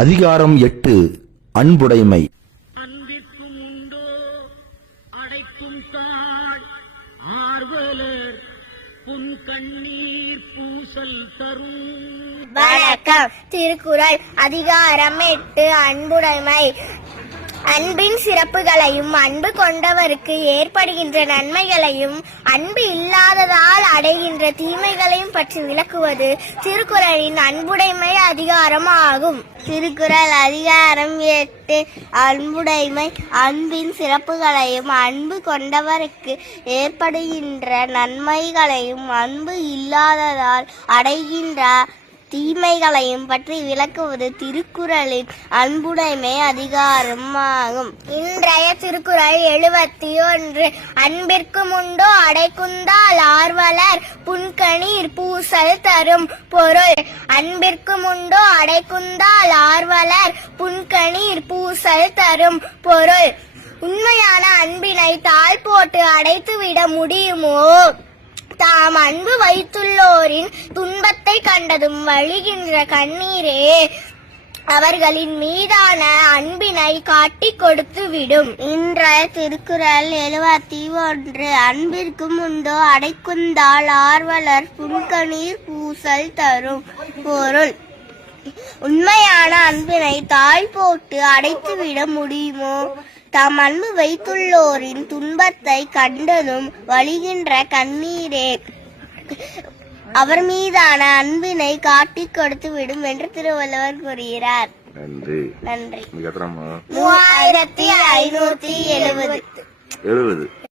அதிகாரம் 8 அன்புடைமை. அன்பிற்கும் உண்டோ அடைக்கும் தாழ் ஆர்வலர் புன் கண்ணீர் பூசல் தரும். வணக்கம். திருக்குறள் அதிகாரம் 8 அன்புடைமை. அன்பின் சிறப்புகளையும் அன்பு கொண்டவருக்கு ஏற்படுகின்ற நன்மைகளையும் அன்பு இல்லாததால் அடைகின்ற தீமைகளையும் பற்றி விளக்குவது திருக்குறளின் அன்புடைமை அதிகாரம் ஆகும். திருக்குறள் அதிகாரம் 8 அன்புடைமை. அன்பின் சிறப்புகளையும் அன்பு கொண்டவருக்கு ஏற்படுகின்ற நன்மைகளையும் அன்பு இல்லாததால் அடைகின்ற தீமைகளையும் பற்றி விளக்குவது திருக்குறளின் அன்புடைமை அதிகாரம் ஆகும். இன்றைய திருக்குறள் 71. அன்பிற்கும் உண்டோ அடைக்குந்தால் ஆர்வலர் புன்கணீர் பூசல் தரும். பொருள்: அன்பிற்கும் உண்டோ அடைக்குந்தால் ஆர்வலர் புன்கணீர் பூசல் தரும். பொருள்: உண்மையான அன்பினை தாழ் போட்டு அடைத்துவிட முடியுமோ? தாம் அன்பு வைத்துள்ளோரின் துன்பத்தை கண்டதும் வழிகின்ற கண்ணீரே அவர்களின் மீதான அன்பினை காட்டிக் கொடுத்து விடும். இன்றைய திருக்குறள் 71. அன்பிற்கும் உண்டோ அடைக்குந்தால் ஆர்வலர் புன்கணீர் பூசல் தரும். பொருள்: உண்மையான அன்பினை தாழ் போட்டு அடைத்துவிட முடியுமோ? தாம் அன்பு வைத்துள்ளோரின் துன்பத்தை கண்டதும் வழிகின்ற கண்ணீரே அவர் மீதான அன்பினை காட்டிக் கொடுத்து விடும் என்று திருவள்ளுவர் கூறுகிறார். நன்றி. நன்றி. 3570. 3570.